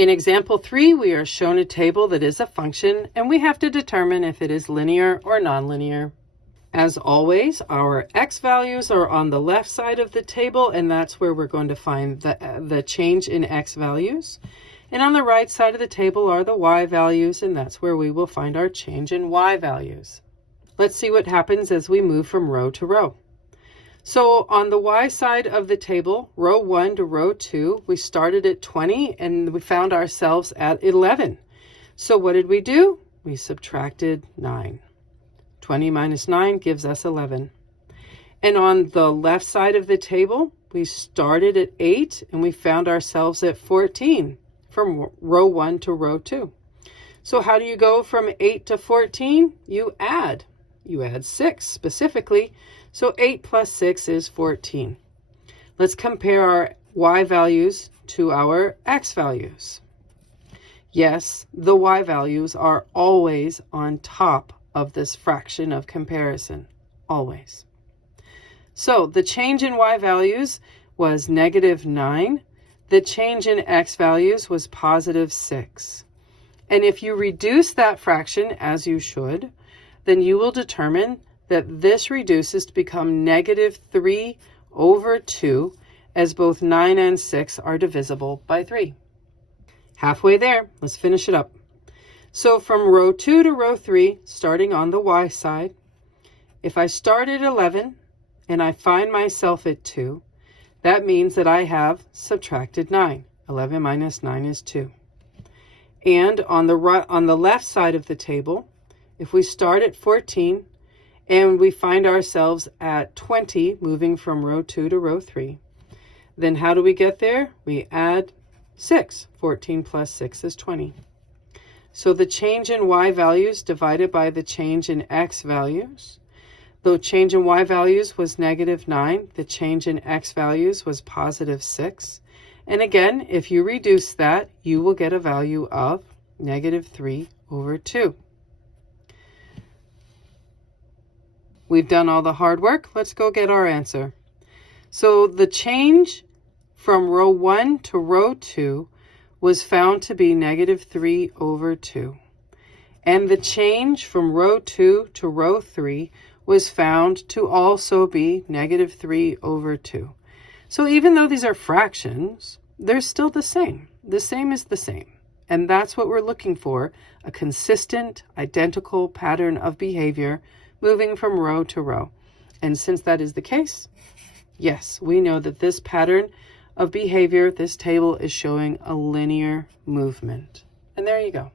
In example 3, we are shown a table that is a function, and we have to determine if it is linear or nonlinear. As always, our x values are on the left side of the table, and that's where we're going to find the change in x values. And on the right side of the table are the y values, and that's where we will find our change in y values. Let's see what happens as we move from row to row. So on the y side of the table, row 1 to row 2, we started at 20 and we found ourselves at 11. So what did we do? We subtracted 9. 20 minus 9 gives us 11. And on the left side of the table, we started at 8 and we found ourselves at 14 from row 1 to row 2. So how do you go from 8 to 14? You add 6 specifically. So 8 plus 6 is 14. Let's compare our y values to our x values. Yes, the y values are always on top of this fraction of comparison, always. So the change in y values was -9. The change in x values was +6. And if you reduce that fraction, as you should, then you will determine that this reduces to become -3/2, as both 9 and 6 are divisible by 3. Halfway there, let's finish it up. So from row 2 to row 3, starting on the y side, if I start at 11 and I find myself at 2, that means that I have subtracted 9. 11 minus 9 is 2. And on the left side of the table, if we start at 14 and we find ourselves at 20, moving from row 2 to row 3, then how do we get there? We add 6. 14 plus 6 is 20. So the change in y values divided by the change in x values. The change in y values was -9. The change in x values was +6. And again, if you reduce that, you will get a value of -3/2. We've done all the hard work. Let's go get our answer. So the change from row 1 to row 2 was found to be -3/2. And the change from row 2 to row 3 was found to also be -3/2. So even though these are fractions, they're still the same. The same is the same. And that's what we're looking for, a consistent, identical pattern of behavior moving from row to row. And since that is the case, yes, we know that this pattern of behavior, this table is showing a linear movement. And there you go.